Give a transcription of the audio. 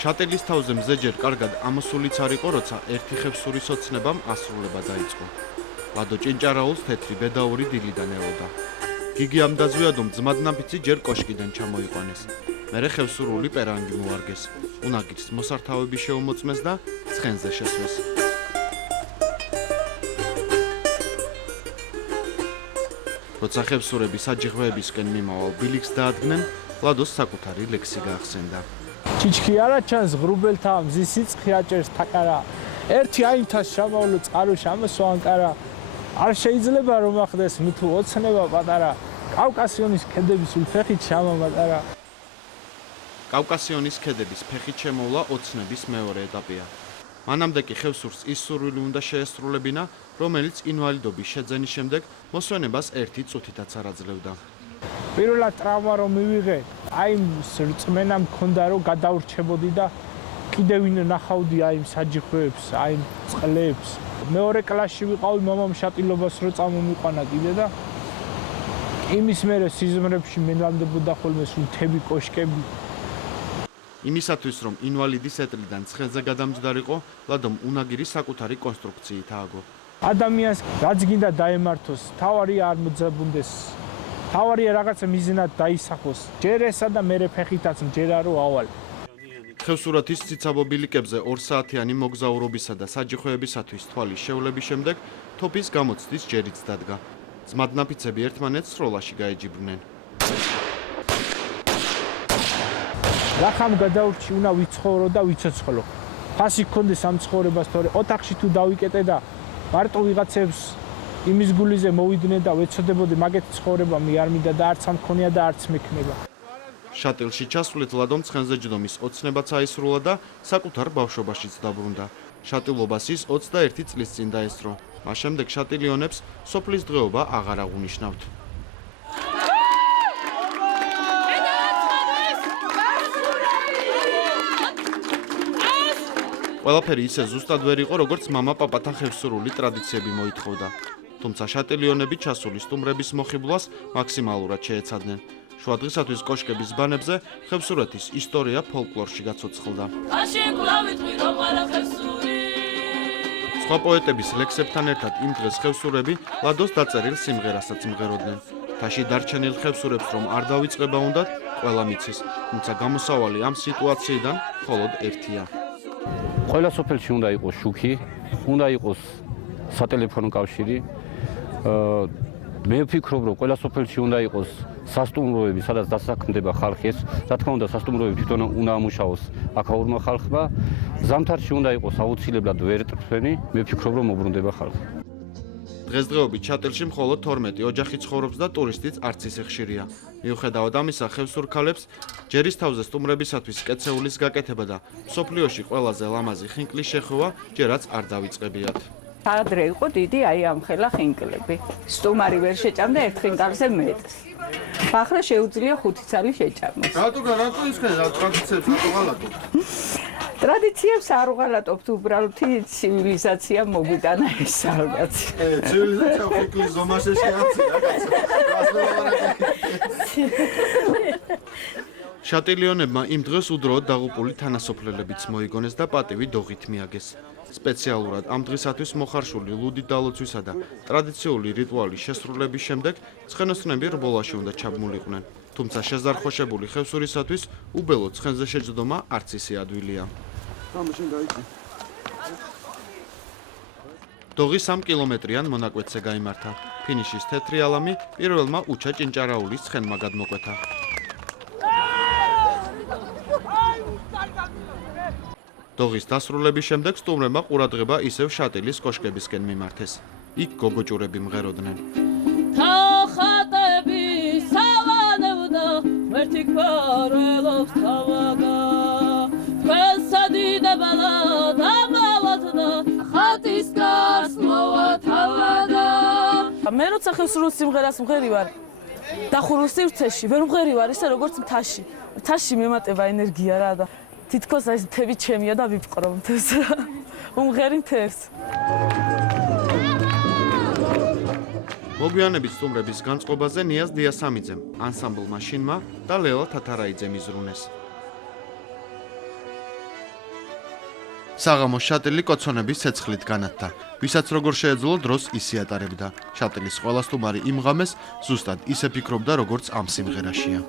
შატილის თავზე მზეჯერ კარგად ამოსულიც არ იყო, როცა ერთი ხევსურის ოცნებამ ასრულება დაიწყო. ლადო ჭინჭარაულს თეთრი ბედაური დილიდან ელოდა. გიგი ამ დაზვიადო მძმად ნაფიცი ჯერ კოშკიდან ჩამოიყვანეს. მერე ხევსურული პერანგი მოარგეს. უნაგირის მოსართავები შეუმოწმეს და ცხენზე შესვეს. როცა ხევსურები საჯიღვეებისკენ მიმავალ ბილიქს დაადგნენ, ლადოს საკუთარი ლექსი გაახსენდა. Чички არა ჩანს ღრუბელთა მზის სიცხე აჭერს თაკარა. ერთი აიმთას შამავლო წყარო შამოსვანკარა. არ შეიძლება რომ ახდეს მითუ ოცნება პატარა. კავკასიონის ქედების ფეხით შამამატარა. კავკასიონის ქედების ფეხით შემოვლა ოცნების მეორე ეტაპია. მანამდე კი ხევსურს ის სურვილი უნდა შეესრულებინა, რომელიც ინვალიდობის შეძენის შემდეგ მოსვენებას ერთი წუთითაც არ აძლევდა. პირველად ტრავმა რომ მივიღე, აი რწმენა მქონდა რომ გადავრჩებოდი და კიდევ ნახავდი აი საჯიხვეებს, აი წყლებს. მეორე კლასში ვიყავი, მამამ შატილობას რო წამომიყვანა კიდე და იმის მერე სიზმრებში მენამდებოდა ხოლმე სულ თები კოშკები. იმისათვის რომ ინვალიდის ეტლიდან ცხენზე გადამჯდარიყო, ლადომ უნაგირი საკუთარი კონსტრუქციით ააგო. ადამიანს რაც გინდა დაემართოს, თავარია არ მოძებუნდეს. თავარია რაღაცა მიზნად დაისახოს. ჯერ ესა და მერე ფეხითაც მჯერა რომ ავალ. ხევსურეთის ციცაბო ბილიკებზე 2 საათიანი მოგზაურობისა და საჯიხვეებისათვის თვალის შევლების შემდეგ თოფის გამოცდის ჯერიც დადგა. ძმად ნაფიცები ერთმანეთს სროლაში გაეჯიბრნენ. რახამ გადავრჩი უნდა ვიცხოვრო და ვიცოცხლო. ფასი გქონდეს ამ ცხოვრებას, თორე ოთახში თუ დავიკეტე და მარტო ვიღაცებს იმის გულიზე მოვიდნენ და ვეცოდებოდი მაგეთ ცხოვრება მე არ მინდა და არც ამ ქონია და არც მექნება. შატილში ჩასვლით ლადომ ცხენზე ჯდომის ოცნებაც აისრულა და საკუთარ ბავშვობაშიც დაბრუნდა. შატილობას ის 21 წლის წინ დაესწრო. მას შემდეგ შატილიონებს სოფლის დღეობა აღარ აღუნიშნავთ. ყველაფერი ისე ზუსტად ვერ იყო, როგორც მამა პაპათა ხევსურული ტრადიციები მოითხოვდა. თუმცა შატილიონები ჩასული სტუმრების მოხიბლვას მაქსიმალურად შეეცადნენ. შუა დღისათვის კოშკების ბანებზე ხევსურეთის ისტორია ფოლკლორში გაცოცხლდა. სხვა პოეტების ლექსებთან ერთად იმ დღეს ხევსურები ლადოს დაწერილ სიმღერასაც მღეროდნენ. თაში დარჩენილ ხევსურებს რომ არ დავიწყება უნდათ, ყველა მიცის, თუმცა გამოსავალი ამ სიტუაციიდან მხოლოდ ერთია. ყველა სოფელში უნდა იყოს შუქი, უნდა იყოს სატელეფონო კავშირი. მე ვფიქრობ, რომ ყველა სოფელში უნდა იყოს სასტუმროები, სადაც დასაქმდება ხალხი. რა თქმა უნდა, სასტუმროები თვითონ უნდა ამუშაოს აქაურმა ხალხმა. ზამთარში უნდა იყოს აუცილებლად ვერტმფრენი, მე ვფიქრობ, რომ მოbrunდება ხალხი. დღესდღეობით შატილში მხოლოდ 12 ოჯახი ცხოვრობს და ტურისტიც არც ისე ხშირია. მიუხედავად ამისა, ხევსურ ქალებს ჯერის თავზე სტუმრებისათვის კეცეულის გაკეთება და სოფლიოში ყველაზე ლამაზი ხინკლის შეხვევა ჯერაც არ დავიწყებიათ. ადრე იყო დიდი აი ამხელა ხინკლები. სტუმარი ვერ შეჭამდა ერთ ხინკალზე მეტს. ახლა შეუძლია 5 წელი შეჭამოს. რატო ისქენ ტრადიციებს აღღალატობთ? ტრადიციებს არ უღალატობთ, უბრალოდ ცივილიზაცია მოგვიტანა ეს ალბათ. ცივილიზაცია ხინკლის ზომაში შეამცირა შატილიონებმა იმ დღეს უდროოდ დაღუპული თანასოფლელებიც მოიგონეს და პატივი დოღით მიაგეს. სპეციალურად ამ დღისათვის მოხარშული ლუდით დალოცვისა და ტრადიციული რიტუალის შესრულების შემდეგ ცხენოსნები რბოლაში უნდა ჩაბმულიყვნენ. თუმცა შეზარხოშებული ხევსურისათვის უბელო ცხენზე შეჯდომა არც ისე ადვილია. დოღი 3 კილომეტრიან მონაკვეთზე გაიმართა. ფინიშის თეთრი ალამი პირველმა უჩა ჭინჭარაულის ცხენმა გადმოკვეთა. დოღის დასრულების შემდეგ სტუმრებმა ყურადღება ისევ შატილის კოშკებისკენ მიმართეს. იქ გოგოჭურები მღეროდნენ. მე როცა ხევსურულ სიმღერას მღერი ვარ დახურულ სივრცეში, ვერ მღერი ვარ ისე როგორც მთაში. მთაში მემატება ენერგია რა და თითქოს ეს თები ჩემია და ვიფყრობ თევს. უმღერი თევს. მოგვიანებით სტუმრების განწყობაზე ნიაზ დიასამიძემ, ანსამბლ მაშინმა და ლელა თათარაიძემ იზრუნეს. საღამოს შატილი კოცონების ცეცხლით განათდა. ვისაც როგორ შეეძლო დროს ისი ატარებდა. შატილის ყველა სტუმარი იმ ღამეს ზუსტად ისე ფიქრობდა, როგორც ამ სიმღერაშია.